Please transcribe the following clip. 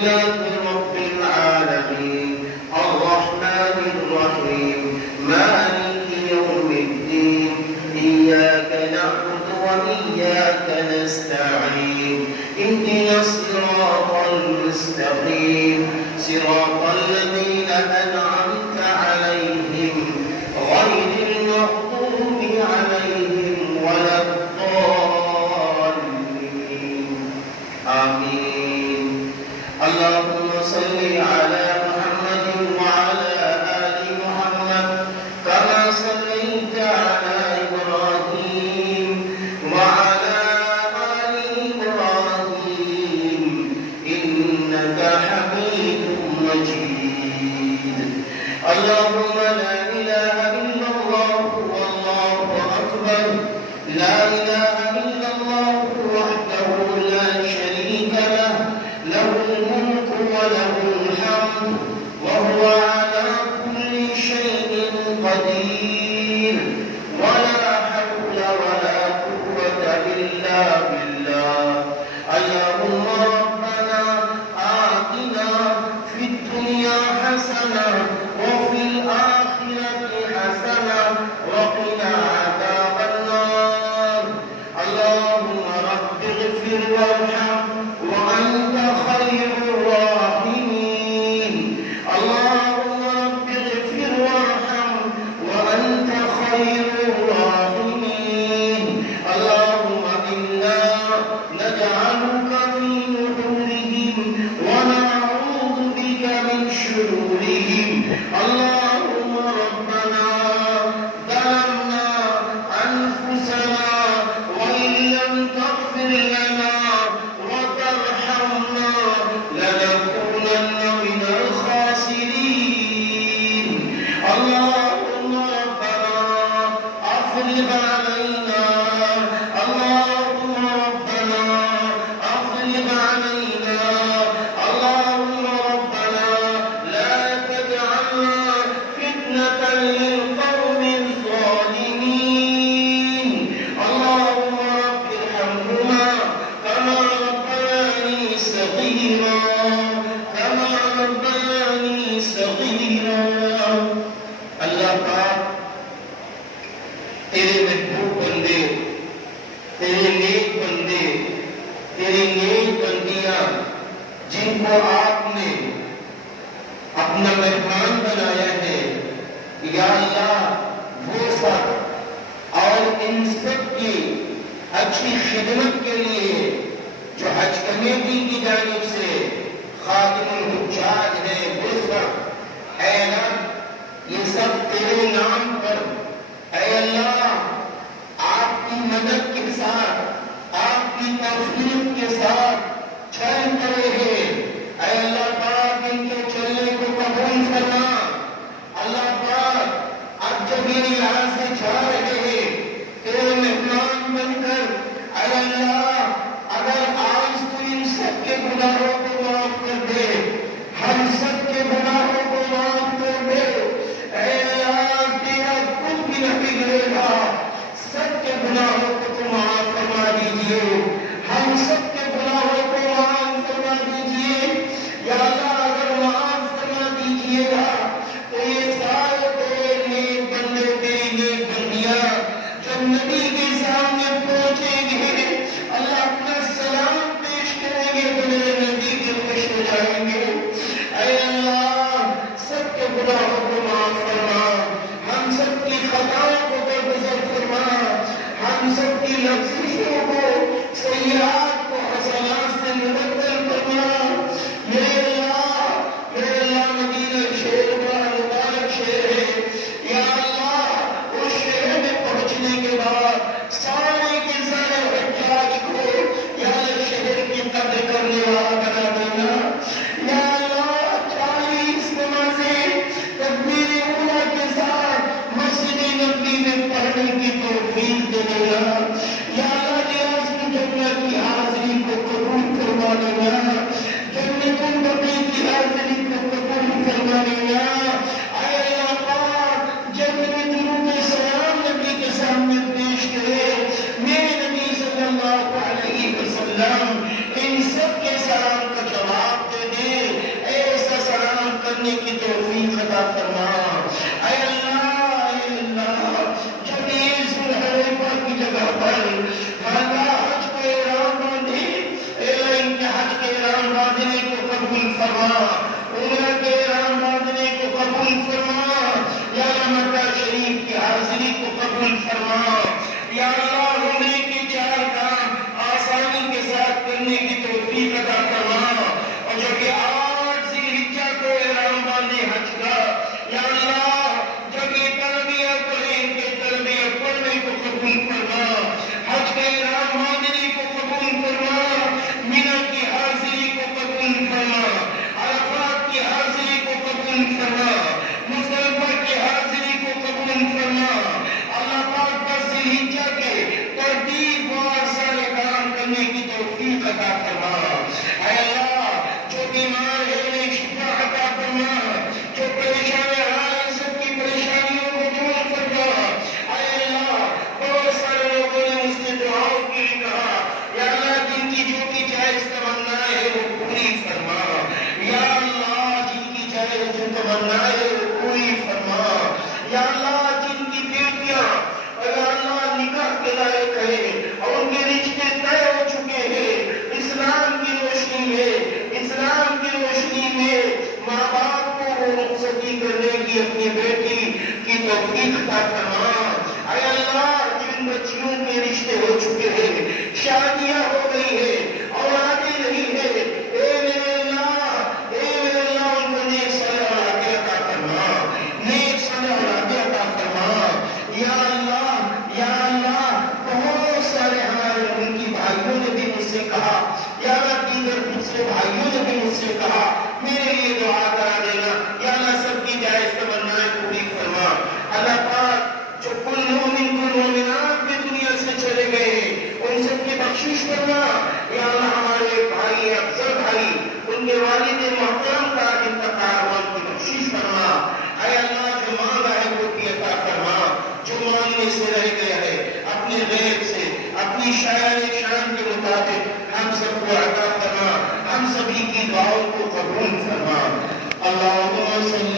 لله رب العالمين الرحمن الرحيم مالك يوم الدين إياك نعبد وإياك نستعين اهدنا الصراط المستقيم صراط الذين أنعمت عليهم غير المغضوب عليهم ولا الضالين آمين. اللهم صل على محمد وعلى آل محمد كما صليت على إبراهيم وعلى آل إبراهيم إنك حميد مجيد. اللهم لا إله إلا الله والله أكبر. لا إله إلا الله وحده لا شريك له له الملك وله الحمد وهو على كل شيء قدير. ولا حول ولا قوة إلا بالله. اللهم ربنا آتنا في الدنيا حسنة وفي الآخرة حسنة وقنا عذاب النار. اللهم رب اغفر وارحم وأنت خير الراحمين. اللهم رب اغفر وارحم وأنت خير الراحمين. اللهم إنا نجعلك في نحورهم ونعوذ بك من شرورهم. اللهم ربنا ظلمنا أنفسنا وإن لم تغفر لنا وترحمنا لنكونن من الخاسرين. اللهم ربنا أفرغ علينا. اللهم ربنا أفرغ علينا. اللهم ربنا لا تجعلنا فتنة للقوم الظالمين. اللهم رب ارحمهما كما ربياني صغيرا كما ربياني صغيرا. اللہ پاک تیرے محبوب بندے، تیرے نیک بندے، تیری نیک بندیاں جن کو آپ نے اپنا مہمان بنایا ہے، یا اللہ وہ سب اور ان سب کی اچھی خدمت کے لیے جو حج کمیٹی کی جانب سے خادم الحجاج ہے وہ سب، اے اللہ یہ سب تیرے نام پر اے اللہ آپ کی مدد کے ساتھ آپ کی توفیق کے ساتھ چل رہے ہیں. اے اللہ پاک ان کے چلنے کو قبول فرما. اللہ پاک اب جب یہ یہاں سے جا رہے ہیں تیرے مہمان بن کر، اے اللہ اگر آج تو ان سب کے گناہوں کو فرما، عمرہ کے احرام باندھنے کو قبول فرما، یا اللہ مکہ شریف کی حاضری کو قبول فرما، یا اللہ عمرے کے 4 کام آسانی کے ساتھ کرنے کی توفیق عطا فرما، اور جو کہ 8 ذی الحجہ کو احرام باندھے حج کا، یا اللہ جو کہ تلبیہ پڑھے ان کے تلبیہ پڑھنے کو قبول فرما، حج کے احرام باندھنے کو قبول فرما، منی کی حاضری کو قبول فرما، عرفات کی حاضری کو قبول فرما، مزدلفہ کی حاضری کو قبول فرما، اللہ پاک پر ذی الحجہ کے ترتیب وار سارے کام کرنے کی توفیق عطا فرما، اے اللہ جو بیمار ہے انہیں شفا عطا فرما، جو پریشان حال ہیں سب کی پریشانیوں کو دور فرما، اے اللہ بہت سارے لوگوں نے اس سے دعاؤں کے لیے کہا، یا اللہ جن کی جو کی جائز تمنا ہے وہ پوری فرما، یا اللہ جن کی جائز جو تمنا ہے وہ پوری فرما، یا اللہ جن کی بیٹیاں یا اللہ نکاح کے لائق ہے اور ان کے رشتے طے ہو چکے ہیں، اسلام کی روشنی میں ماں باپ کو رخصتی کرنے کی اپنی بیٹی کی توفیق عطا فرما، اے اللہ جن بچیوں کے رشتے ہو چکے ہیں، شادیاں ہو گئی ہیں، اولادیں نہیں ہیں، اے میرے اللہ ان کو نیک صالح اولادیں عطا فرما، نیک صالح اولادیں عطا فرما، یا اللہ بہت سارے ہمارے ان کی بھائیوں نے بھی مجھ سے کہا، یا اللہ دیگر دوسرے بھائیوں نے بھی مجھ سے کہا میرے لیے دعا کرا دینا، یا اللہ سب کی جائز تمنائیں پوری فرما، اللہ پاک جو کل مومنات بھی دنیا سے چلے گئے ہیں ان سب کی بخشش فرما، یا اللہ ہمارے بھائی افضل بھائی ان کے والد محترم کا انتقال ہوا ان کی بخشش فرما، اے اللہ جو مانگا ہے وہ بھی عطا فرما، جو مانگنے سے رہ گیا ہے اپنے غیب سے اپنی شان کے مطابق ہم سب کو عطا فرما، ہم سبھی کی دعاؤں کو قبول فرما، اللہم صلی